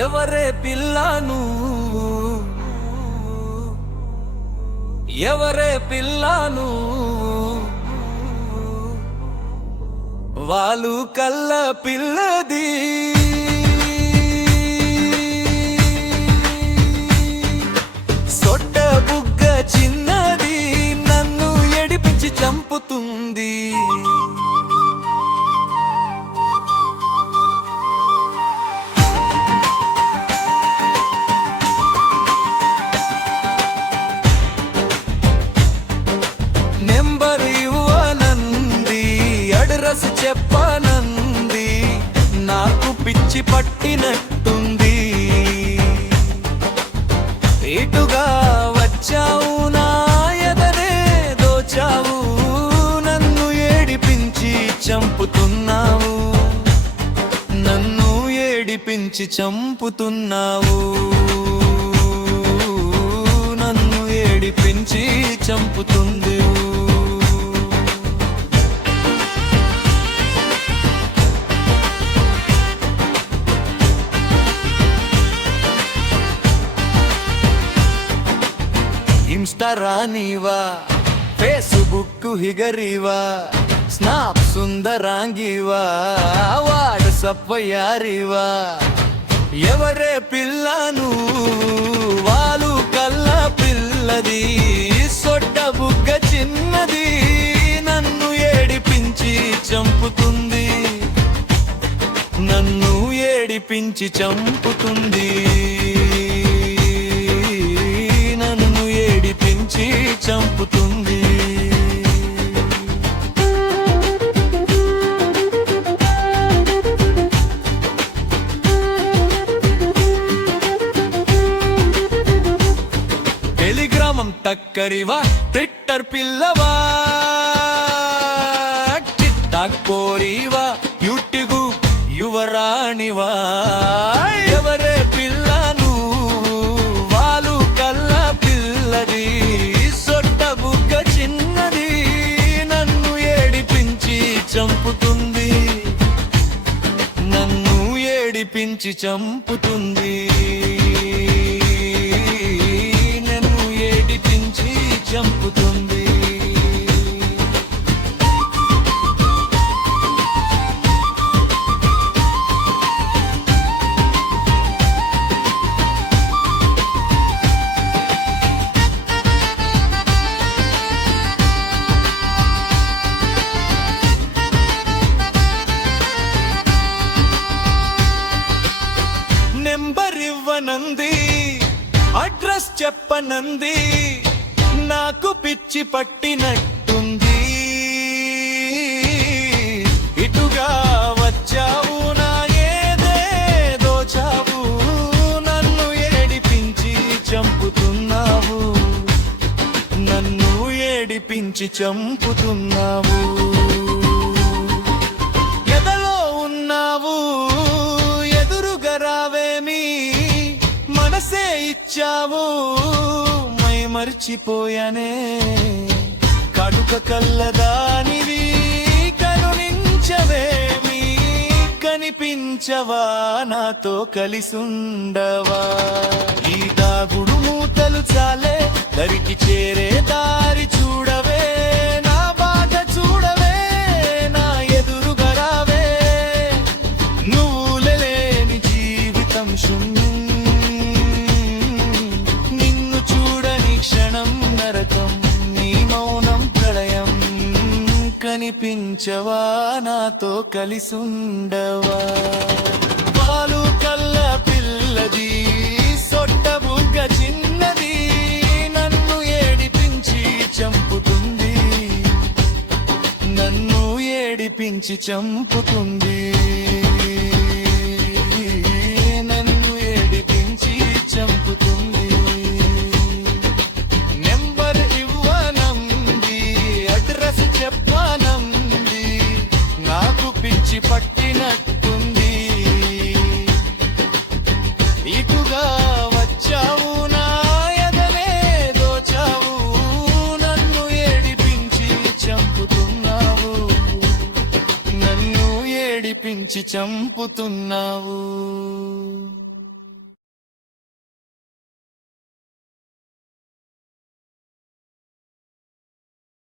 ఎవరే పిల్లను ఎవరే పిల్లను వాళ్ళు కల్ల పిల్లది సొట్ట బుగ్గ చిన్నది నన్ను ఎడిపించి చంపుతుంది నెంబర్ ఇవ్వనంది అడ్రస్ చెప్పనంది నాకు పిచ్చి పట్టినట్టుంది ఇటుగా వచ్చావు నా ఎదనే దోచావు నన్ను ఏడిపించి చంపుతున్నావు నన్ను ఏడిపించి చంపుతున్నావు నన్ను ఏడిపించి చంపుతుంది ఇన్స్టా రానివా ఫేస్బుక్ హిగరివా స్నాప్ సుందరాంగివా వాట్సప్ యారివా ఎవరే పిల్లను వాళ్ళు కల్ల పిల్లది సొట్ట బుగ్గ చిన్నది నన్ను ఏడిపించి చంపుతుంది నన్ను ఏడిపించి చంపుతుంది నన్ను ఏడిపించి చంపుతుంది టెలిగ్రామం టక్కరివా ట్విట్టర్ పిల్లవా టిక్ టాక్ పోరివా యూట్యూబ్ యువరాణివా ఎవరే పిల్లను వాళ్ళు కల్ల పిల్లది సొట్ట బుగ్గ చిన్నది నన్ను ఏడిపించి చంపుతుంది నన్ను ఏడిపించి చంపుతుంది నన్ను ఏడిపించి చంపుతుంది నెంబర్ ఇవ్వనంది అడ్రస్ చెప్పనంది నాకు పిచ్చి పట్టినట్టుంది ఇటుగా వచ్చావు నా ఏదే దోచావు నన్ను ఏడిపించి చంపుతున్నావు నన్ను ఏడిపించి చంపుతున్నావు ఎదలో ఉన్నావు ఎదురుగా రావేమి మనసే ఇచ్చావు మై మర్చిపోయానే కడుక కల్లదానివి కరుణించవేమి కనిపించవా నాతో కలిసుండవా ఈ దాగుడు మూతలు చాలే దరికి చేరే దారి చూడవే నా బాధ చూడవే నా ఎదురుగా రావే నువ్వు లేని జీవితం శూన్యం నిన్ను చూడని క్షణం నరకం నీ మౌనం ప్రళయం కనిపించవా నాతో కలిసుండవా వాళ్ళు కల్ల పిల్లది సొట్ట బుగ్గ చిన్నది నన్ను ఏడిపించి చంపుతుంది నన్ను ఏడిపించి చంపుతుంది నన్ను ఏడిపించి చంపుతుంది నెంబర్ ఇవ్వనంది అడ్రస్ చెప్పనంది నాకు పిచ్చి పట్టినట్టుంది ఇటుగా వచ్చావు నా ఎదనే దోచావు నన్ను ఏడిపించి చంపుతున్నావు నన్ను ఏడిపించి చంపుతున్నావు.